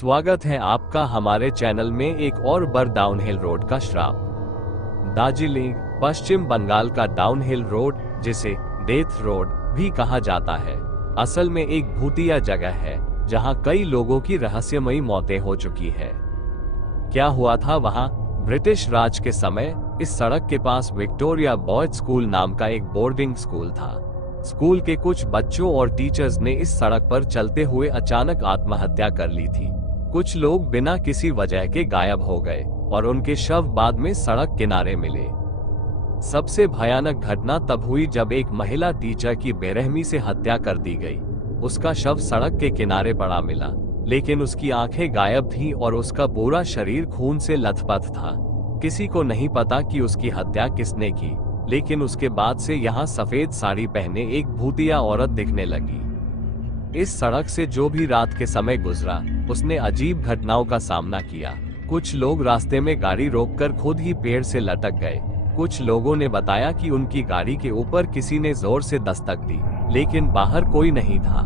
स्वागत है आपका हमारे चैनल में एक और बार डाउनहिल रोड का श्राप। दार्जिलिंग पश्चिम बंगाल का डाउनहिल रोड, जिसे डेथ रोड भी कहा जाता है, असल में एक भूतिया जगह है जहां कई लोगों की रहस्यमयी मौतें हो चुकी है। क्या हुआ था वहां? ब्रिटिश राज के समय इस सड़क के पास विक्टोरिया बॉयज स्कूल नाम का एक बोर्डिंग स्कूल था। स्कूल के कुछ बच्चों और टीचर्स ने इस सड़क पर चलते हुए अचानक आत्महत्या कर ली थी। कुछ लोग बिना किसी वजह के गायब हो गए और उनके शव बाद में सड़क किनारे मिले। सबसे भयानक घटना तब हुई जब एक महिला टीचर की बेरहमी से हत्या कर दी गई। उसका शव सड़क के किनारे पड़ा मिला, लेकिन उसकी आंखें गायब थीं और उसका पूरा शरीर खून से लथपथ था। किसी को नहीं पता कि उसकी हत्या किसने की, लेकिन उसके बाद से यहाँ सफेद साड़ी पहने एक भूतिया औरत दिखने लगी। इस सड़क से जो भी रात के समय गुजरा, उसने अजीब घटनाओं का सामना किया। कुछ लोग रास्ते में गाड़ी रोककर खुद ही पेड़ से लटक गए। कुछ लोगों ने बताया कि उनकी गाड़ी के ऊपर किसी ने जोर से दस्तक दी, लेकिन बाहर कोई नहीं था।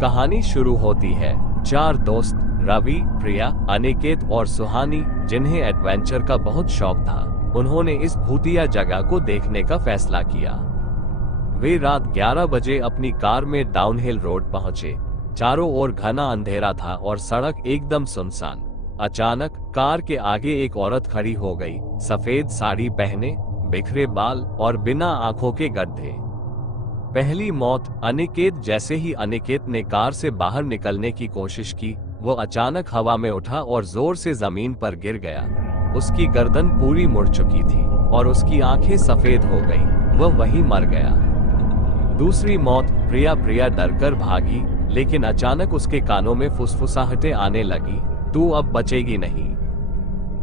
कहानी शुरू होती है। चार दोस्त रवि, प्रिया, अनिकेत और सुहानी, जिन्हें एडवेंचर का बहुत शौक था, उन्होंने इस भूतिया जगह को देखने का फैसला किया। वे रात 11 बजे अपनी कार में डाउनहिल रोड पहुंचे। चारों ओर घना अंधेरा था और सड़क एकदम सुनसान। अचानक कार के आगे एक औरत खड़ी हो गई, सफेद साड़ी पहने, बिखरे बाल और बिना आंखों के गड्ढे। पहली मौत अनिकेत। जैसे ही अनिकेत ने कार से बाहर निकलने की कोशिश की, वो अचानक हवा में उठा और जोर से जमीन पर गिर गया। उसकी गर्दन पूरी मुड़ चुकी थी और उसकी आंखें सफेद हो गईं। वह वहीं मर गया। दूसरी मौत प्रिया। प्रिया डरकर भागी, लेकिन अचानक उसके कानों में फुसफुसाहटें आने लगी, तू अब बचेगी नहीं।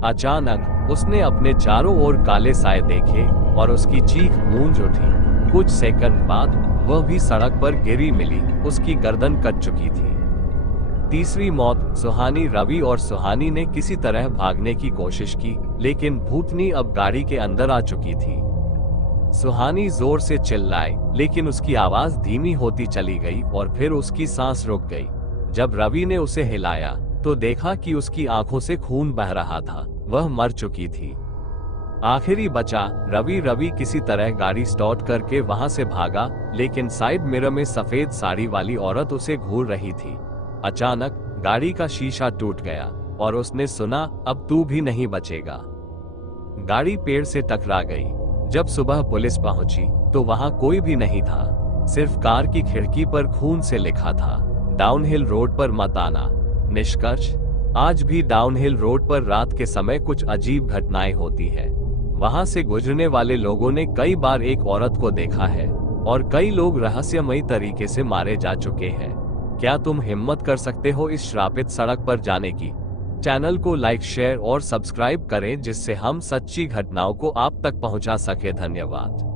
अचानक उसने अपने चारों ओर काले साए देखे और उसकी चीख गूंज उठी। कुछ सेकंड बाद वह भी सड़क पर गिरी मिली, उसकी गर्दन कट चुकी थी। तीसरी मौत सुहानी। रवि और सुहानी ने किसी तरह भागने की कोशिश की, लेकिन भूतनी अब गाड़ी के अंदर आ चुकी थी। सुहानी जोर से चिल्लाई, लेकिन उसकी आवाज धीमी होती चली गई और फिर उसकी सांस रुक गई। जब रवि ने उसे हिलाया तो देखा कि उसकी आंखों से खून बह रहा था। वह मर चुकी थी। आखिरी बचा रवि। रवि किसी तरह गाड़ी स्टार्ट करके वहां से भागा, लेकिन साइड मिरर में सफेद साड़ी वाली औरत उसे घूर रही थी। अचानक गाड़ी का शीशा टूट गया और उसने सुना, अब तू भी नहीं बचेगा। गाड़ी पेड़ से टकरा गई। जब सुबह पुलिस पहुंची तो वहां कोई भी नहीं था, सिर्फ कार की खिड़की पर खून से लिखा था, डाउनहिल रोड पर मत आना। निष्कर्ष, आज भी डाउनहिल रोड पर रात के समय कुछ अजीब घटनाएं होती है। वहां से गुजरने वाले लोगों ने कई बार एक औरत को देखा है और कई लोग रहस्यमयी तरीके से मारे जा चुके हैं। क्या तुम हिम्मत कर सकते हो इस श्रापित सड़क पर जाने की? चैनल को लाइक, शेयर और सब्सक्राइब करें, जिससे हम सच्ची घटनाओं को आप तक पहुंचा सके। धन्यवाद।